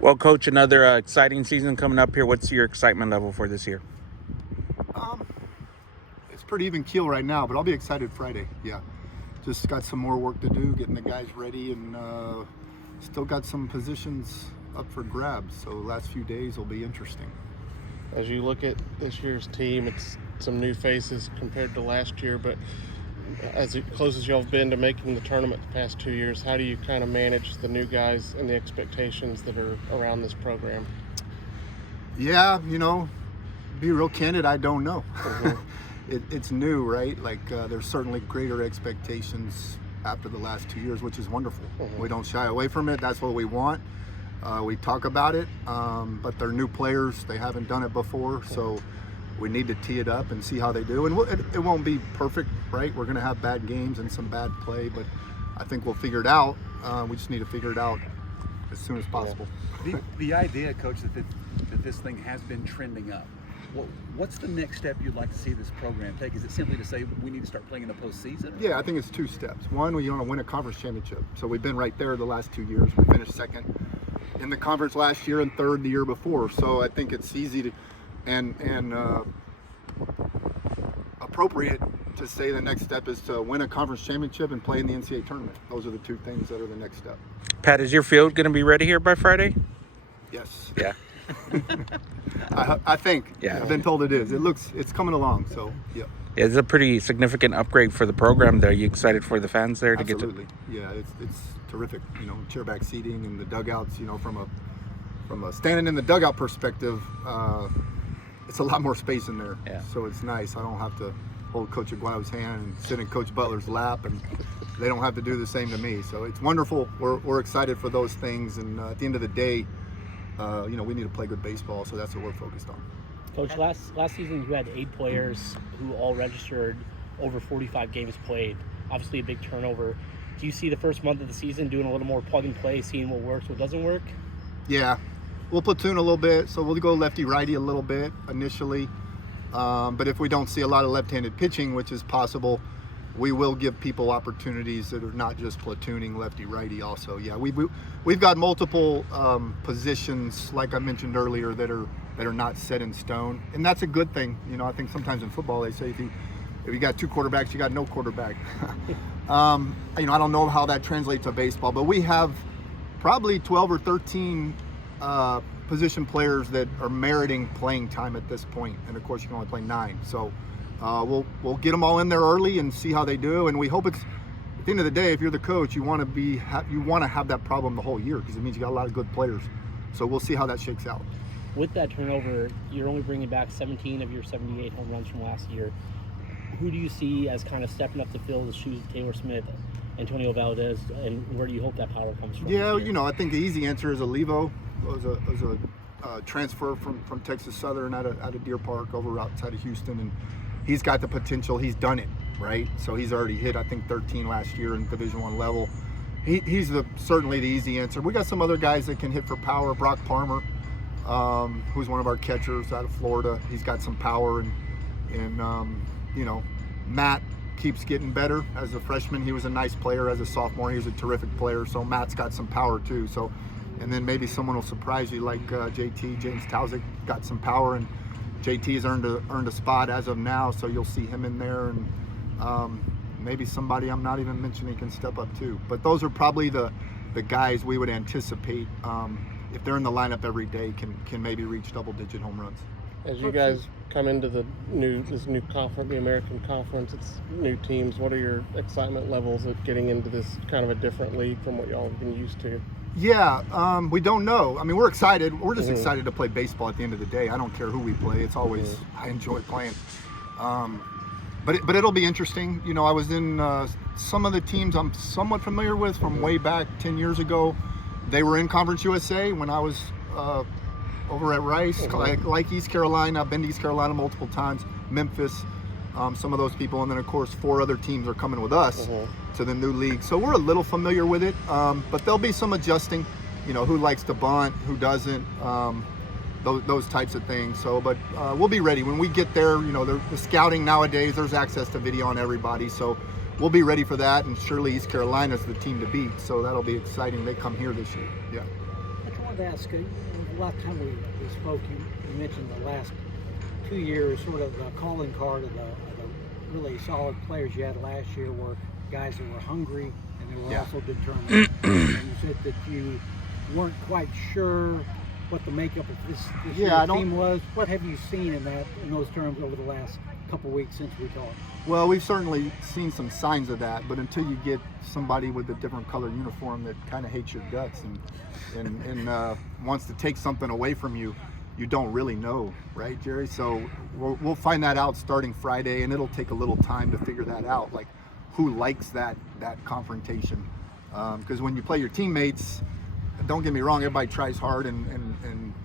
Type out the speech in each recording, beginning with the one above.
Well, Coach, another exciting season coming up here. What's your excitement level for this year? It's pretty even keel right now, but I'll be excited Friday. Yeah, just got some more work to do, getting the guys ready, and still got some positions up for grabs. So the last few days will be interesting. As you look at this year's team, it's some new faces compared to last year, but as close as y'all have been to making the tournament the past 2 years, how do you kind of manage the new guys and the expectations that are around this program? Yeah, be real candid, I don't know. Mm-hmm. It's new, right? Like there's certainly greater expectations after the last 2 years, which is wonderful. Mm-hmm. We don't shy away from it. That's what we want. We talk about it, but they're new players. They haven't done it before, so we need to tee it up and see how they do. And it won't be perfect, right? We're going to have bad games and some bad play, but I think we'll figure it out. We just need to figure it out as soon as possible. The idea, Coach, that this thing has been trending up. What's the next step you'd like to see this program take? Is it simply to say we need to start playing in the postseason? Yeah, I think it's two steps. One, we want to win a conference championship. So we've been right there the last 2 years. We finished second in the conference last year and third the year before. So I think it's easy to and appropriate to say the next step is to win a conference championship and play in the NCAA tournament. Those are the two things that are the next step. Pat, is your field going to be ready here by Friday? Yes. Yeah. I think. Yeah. I've been told it is. It's coming along. So yeah. It's a pretty significant upgrade for the program there. Are you excited for the fans there to Absolutely. Yeah, it's terrific. Chairback seating and the dugouts. From a standing in the dugout perspective, it's a lot more space in there. Yeah. So it's nice. I don't have to hold Coach Aguayo's hand and sit in Coach Butler's lap, and they don't have to do the same to me. So it's wonderful. We're excited for those things, and at the end of the day, we need to play good baseball. So that's what we're focused on. Coach, last season you had 8 players who all registered over 45 games played. Obviously a big turnover. Do you see the first month of the season doing a little more plug and play, seeing what works, what doesn't work? Yeah, we'll platoon a little bit. So we'll go lefty-righty a little bit initially. But if we don't see a lot of left-handed pitching, which is possible, we will give people opportunities that are not just platooning lefty-righty also. Yeah, we've got multiple positions, like I mentioned earlier, that are not set in stone. And that's a good thing. I think sometimes in football they say if you got 2 quarterbacks, you got no quarterback. I don't know how that translates to baseball, but we have probably 12 or 13 position players that are meriting playing time at this point. And of course you can only play 9. So we'll get them all in there early and see how they do. And we hope at the end of the day, if you're the coach, you want to have that problem the whole year because it means you got a lot of good players. So we'll see how that shakes out. With that turnover, you're only bringing back 17 of your 78 home runs from last year. Who do you see as kind of stepping up to fill the shoes of Taylor Smith, Antonio Valdez, and where do you hope that power comes from? Yeah, I think the easy answer is Olivo. Was a transfer from Texas Southern out of Deer Park over outside of Houston, and he's got the potential. He's done it, right? So he's already hit, I think, 13 last year in Division I level. He's certainly the easy answer. We got some other guys that can hit for power. Brock Palmer, who's one of our catchers out of Florida. He's got some power, and Matt keeps getting better as a freshman. He was a nice player as a sophomore. He was a terrific player. So Matt's got some power too. So, and then maybe someone will surprise you like JT, James Tauzik, got some power, and JT has earned a spot as of now. So you'll see him in there, and maybe somebody I'm not even mentioning can step up too. But those are probably the guys we would anticipate if they're in the lineup every day can maybe reach double-digit home runs. As you guys come into this new conference, the American Conference, it's new teams. What are your excitement levels of getting into this kind of a different league from what y'all have been used to? Yeah, we don't know. I mean, we're excited. We're just excited to play baseball at the end of the day. I don't care who we play. It's always, I enjoy playing. But it'll be interesting. I was in some of the teams I'm somewhat familiar with from way back 10 years ago. They were in Conference USA when I was over at Rice, like East Carolina. I've been to East Carolina multiple times, Memphis, some of those people. And then, of course, 4 other teams are coming with us to the new league. So we're a little familiar with it, but there'll be some adjusting, who likes to bunt, who doesn't, those types of things. So, but we'll be ready. When we get there, the scouting nowadays, there's access to video on everybody. So we'll be ready for that. And surely East Carolina's the team to beat. So that'll be exciting. They come here this year. Yeah. wanted to ask, the last time we spoke, you mentioned the last 2 years, sort of the calling card of the really solid players you had last year were guys that were hungry and they were also determined. And you said that you weren't quite sure what the makeup of this year's team was. What have you seen in those terms over the last couple weeks since we talked? Well, we've certainly seen some signs of that, but until you get somebody with a different color uniform that kind of hates your guts and wants to take something away from you, you don't really know, right, Jerry? So we'll find that out starting Friday, and it'll take a little time to figure that out, like who likes that confrontation. Because when you play your teammates, don't get me wrong, everybody tries hard,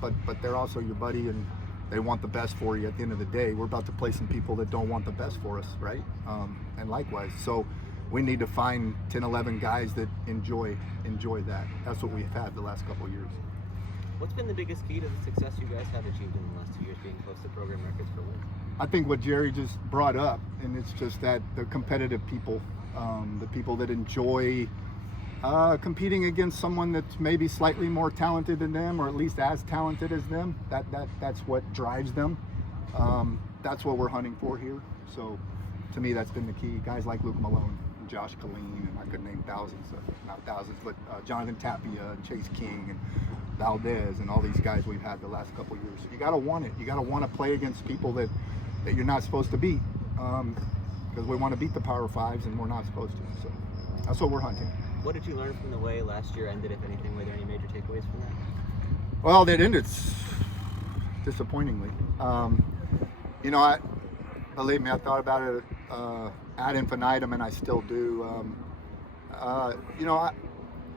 but they're also your buddy, and they want the best for you at the end of the day. We're about to play some people that don't want the best for us, right? And likewise. So we need to find 10, 11 guys that enjoy that. That's what we've had the last couple of years. What's been the biggest key to the success you guys have achieved in the last 2 years, being close to program records for wins? I think what Jerry just brought up, and it's just that the competitive people, the people that enjoy competing against someone that's maybe slightly more talented than them, or at least as talented as them, that's what drives them. That's what we're hunting for here. So to me, that's been the key. Guys like Luke Malone, and Josh Killeen, and I could name not thousands, but Jonathan Tapia and Chase King and Valdez and all these guys we've had the last couple of years. You got to want it. You got to want to play against people that you're not supposed to beat, because we want to beat the Power Fives and we're not supposed to. So that's what we're hunting. What did you learn from the way last year ended, if anything? Were there any major takeaways from that? Well, it ended disappointingly. Believe me, I thought about it ad infinitum, and I still do.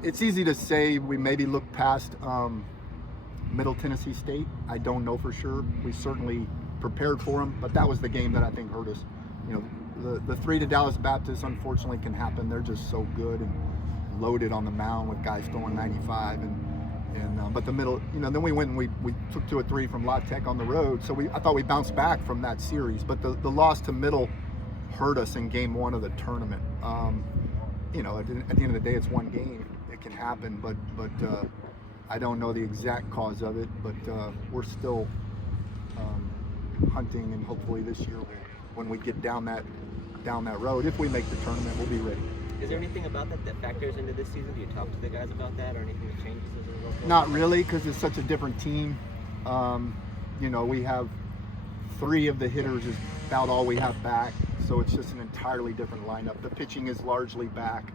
It's easy to say we maybe looked past Middle Tennessee State. I don't know for sure. We certainly prepared for them, but that was the game that I think hurt us. The 3 to Dallas Baptist, unfortunately, can happen. They're just so good and loaded on the mound with guys throwing 95, but the middle, then we went and we took 2 or 3 from La Tech on the road. So I thought we bounced back from that series, but the loss to Middle hurt us in game 1 of the tournament. At the end of the day, it's one game. It can happen, but I don't know the exact cause of it, but we're still hunting, and hopefully this year, when we get down that road, if we make the tournament, we'll be ready. Is there anything about that factors into this season? Do you talk to the guys about that, or anything that changes as a result? Not really, because it's such a different team. We have 3 of the hitters is about all we have back, so it's just an entirely different lineup. The pitching is largely back,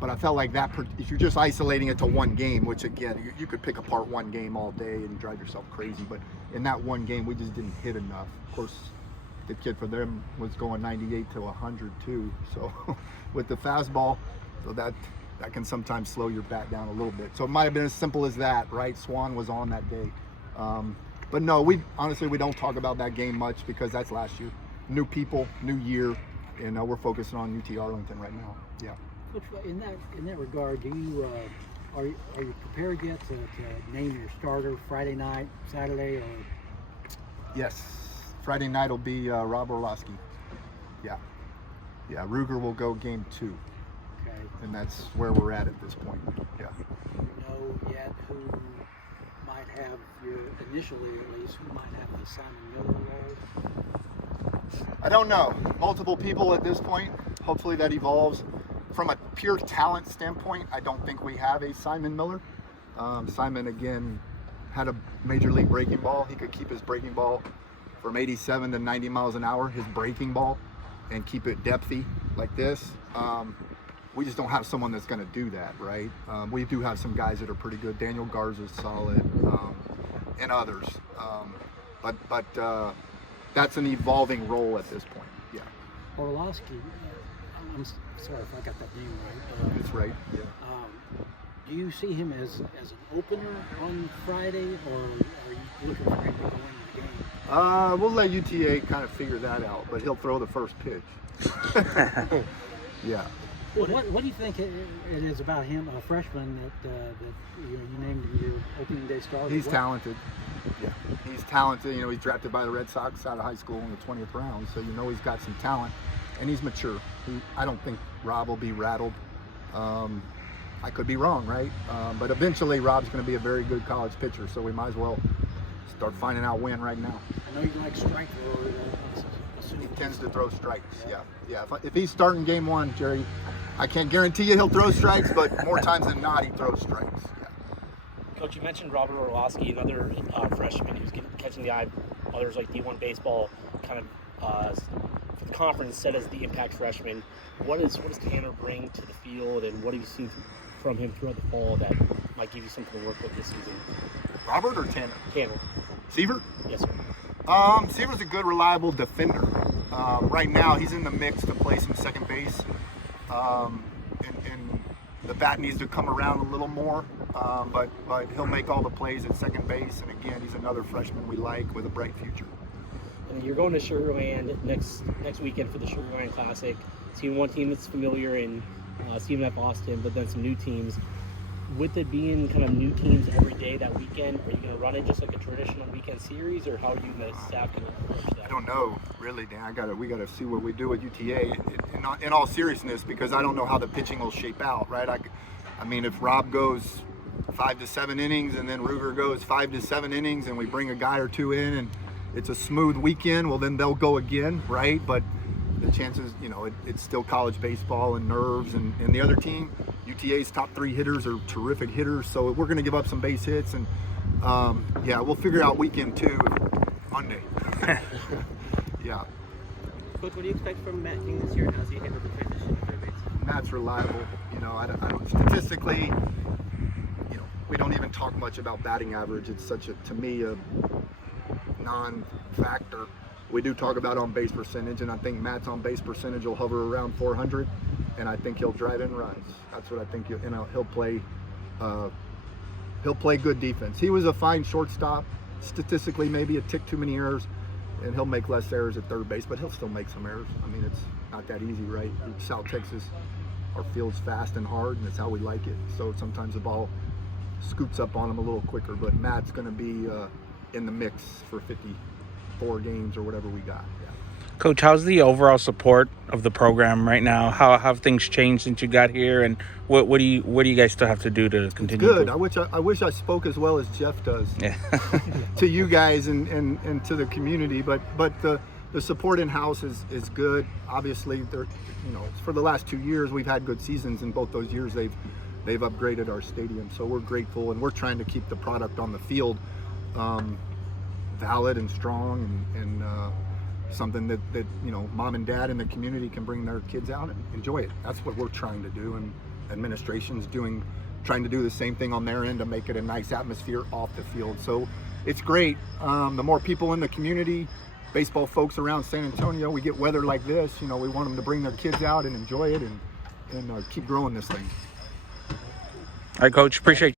but I felt like that, if you're just isolating it to one game, which again, you could pick apart one game all day and drive yourself crazy, but in that one game, we just didn't hit enough. Of course, the kid for them was going 98 to 100 too, so with the fastball, so that can sometimes slow your bat down a little bit. So it might have been as simple as that, right? Swan was on that day, but no, we don't talk about that game much, because that's last year. New people, new year, and we're focusing on UT Arlington right now. Yeah. Coach, in that regard, do you are you prepared yet to name your starter Friday night, Saturday, or? Yes. Friday night will be Rob Orlowski. Yeah. Ruger will go game 2. Okay. And that's where we're at this point. Yeah. Do you know yet who might have initially at least, who might have the Simon Miller role? I don't know. Multiple people at this point. Hopefully that evolves. From a pure talent standpoint, I don't think we have a Simon Miller. Simon, again, had a major league breaking ball. He could keep his breaking ball from 87 to 90 miles an hour, his breaking ball, and keep it depthy like this. We just don't have someone that's going to do that, right? We do have some guys that are pretty good. Daniel Garza's solid, and others. But that's an evolving role at this point. Yeah. Orlowski, I'm sorry if I got that name right. That's right. Yeah. Do you see him as an opener on Friday, or are you looking for him to go into the game? We'll let UTA kind of figure that out, but he'll throw the first pitch. Yeah. What do you think it is about him, a freshman that you named him your opening day starter? He's talented. Yeah, he's talented. He's drafted by the Red Sox out of high school in the 20th round, so he's got some talent, and he's mature. I don't think Rob will be rattled. I could be wrong, right? But eventually Rob's going to be a very good college pitcher, so we might as well start finding out when right now. I know you like strike thrower. He tends to throw strikes. Yeah. If he's starting game one, Jerry, I can't guarantee you he'll throw strikes, but more times than not, he throws strikes. Yeah. Coach, you mentioned Robert Orlowski, another freshman who's catching the eye of others like D1 baseball, kind of for the conference set as the impact freshman. What does Tanner bring to the field, and what have you seen from him throughout the fall that might give you something to work with this season? Robert or Tanner? Tanner. Seaver? Yes, sir. Seaver's a good, reliable defender. Right now, he's in the mix to play some second base. And the bat needs to come around a little more. But he'll make all the plays at second base. And again, he's another freshman we like with a bright future. And you're going to Sugar Land next weekend for the Sugar Land Classic. Seeing one team that's familiar in Stephen F. Austin, but then some new teams. With it being kind of new teams every day that weekend, are you going to run it just like a traditional weekend series, or how are you and the staff going to approach that? I don't know, really, Dan. we got to see what we do at UTA in all seriousness, because I don't know how the pitching will shape out, right? I mean, if Rob goes 5 to 7 innings and then Ruger goes 5 to 7 innings and we bring a guy or two in and it's a smooth weekend, well, then they'll go again, right? But the chances, it's still college baseball and nerves, and the other team, UTA's top 3 hitters are terrific hitters, so we're going to give up some base hits, and we'll figure out weekend 2 Monday. Yeah. Coach, what do you expect from Matt King this year, and how's he handled the transition to third base? Matt's reliable. I don't statistically, we don't even talk much about batting average. It's such to me, a non-factor. We do talk about on-base percentage, and I think Matt's on-base percentage will hover around 400, and I think he'll drive in runs. That's what I think. He'll play. He'll play good defense. He was a fine shortstop. Statistically, maybe a tick too many errors, and he'll make less errors at third base, but he'll still make some errors. I mean, it's not that easy, right? South Texas, our field's fast and hard, and that's how we like it. So sometimes the ball scoots up on him a little quicker, but Matt's going to be in the mix for 54 games or whatever we got. Yeah. Coach, how's the overall support of the program right now? How have things changed since you got here, and what do you guys still have to do to continue? It's good. I wish I spoke as well as Jeff does. Yeah. To you guys and to the community, but the support in house is good. Obviously, for the last 2 years we've had good seasons, and both those years they've upgraded our stadium, so we're grateful, and we're trying to keep the product on the field valid and strong, and something that mom and dad and the community can bring their kids out and enjoy it. That's what we're trying to do, and administration's trying to do the same thing on their end to make it a nice atmosphere off the field. So it's great. The more people in the community, baseball folks around San Antonio, we get weather like this, we want them to bring their kids out and enjoy it and keep growing this thing. All right, Coach, appreciate you.